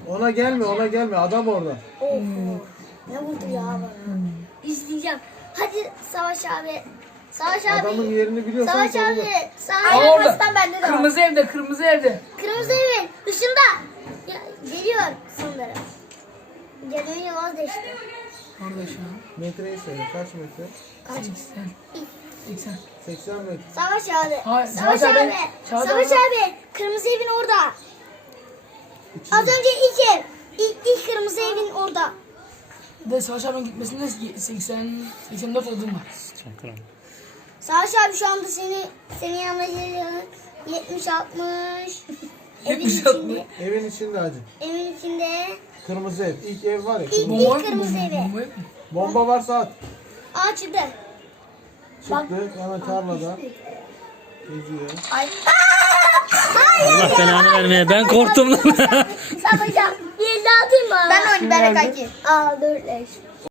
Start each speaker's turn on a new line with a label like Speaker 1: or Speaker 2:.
Speaker 1: Ona gelme, ona gelme. Adam orada.
Speaker 2: Of. Ne vurdu ya bana. İzleyeceğim. Hadi Savaş abi. Savaş abi.
Speaker 1: Adamın yerini biliyorsan
Speaker 2: Savaş
Speaker 1: sorun
Speaker 2: abi.
Speaker 1: yok.
Speaker 2: Savaş
Speaker 3: Al
Speaker 2: abi.
Speaker 3: orada.
Speaker 2: Pastan bende de var.
Speaker 3: Kırmızı evde, kırmızı evde.
Speaker 2: Kırmızı evin dışında. Ya, geliyor sanırım. Gelmeyi vazgeçti.
Speaker 3: Orada şu an.
Speaker 1: Metreyi söyle. Kaç metre?
Speaker 2: Kaç?
Speaker 3: 80.
Speaker 1: 80 metre.
Speaker 2: Savaş abi.
Speaker 3: Hayır,
Speaker 2: Savaş
Speaker 3: Savaş
Speaker 2: abi.
Speaker 3: abi. Çağatay
Speaker 2: Savaş
Speaker 3: abi.
Speaker 2: abi. Kırmızı evin orada. Az önce ilk ev. İlk kırmızı evin orada.
Speaker 3: Bir de Savaş abinin gitmesinde 84 adım var.
Speaker 2: Savaş abi şu anda senin yanına geliyor. 70 60. Evin
Speaker 3: 70
Speaker 2: içinde.
Speaker 1: Evin içinde hacı.
Speaker 2: Evin içinde.
Speaker 1: Kırmızı ev. İlk ev var ya.
Speaker 2: İlk,
Speaker 1: Kırmızı.
Speaker 2: ilk kırmızı evi.
Speaker 3: Bomba ev mi?
Speaker 1: Bomba varsa at.
Speaker 2: Açtı.
Speaker 1: Çıktı. Hemen tarlada. Geziyor.
Speaker 2: Ay.
Speaker 4: Allah belanı vermeye. Ben korktum lan.
Speaker 2: Savaş abi. Bir elde atayım mı? Ben oynayayım. Ben de kanki. Aa 4 leş.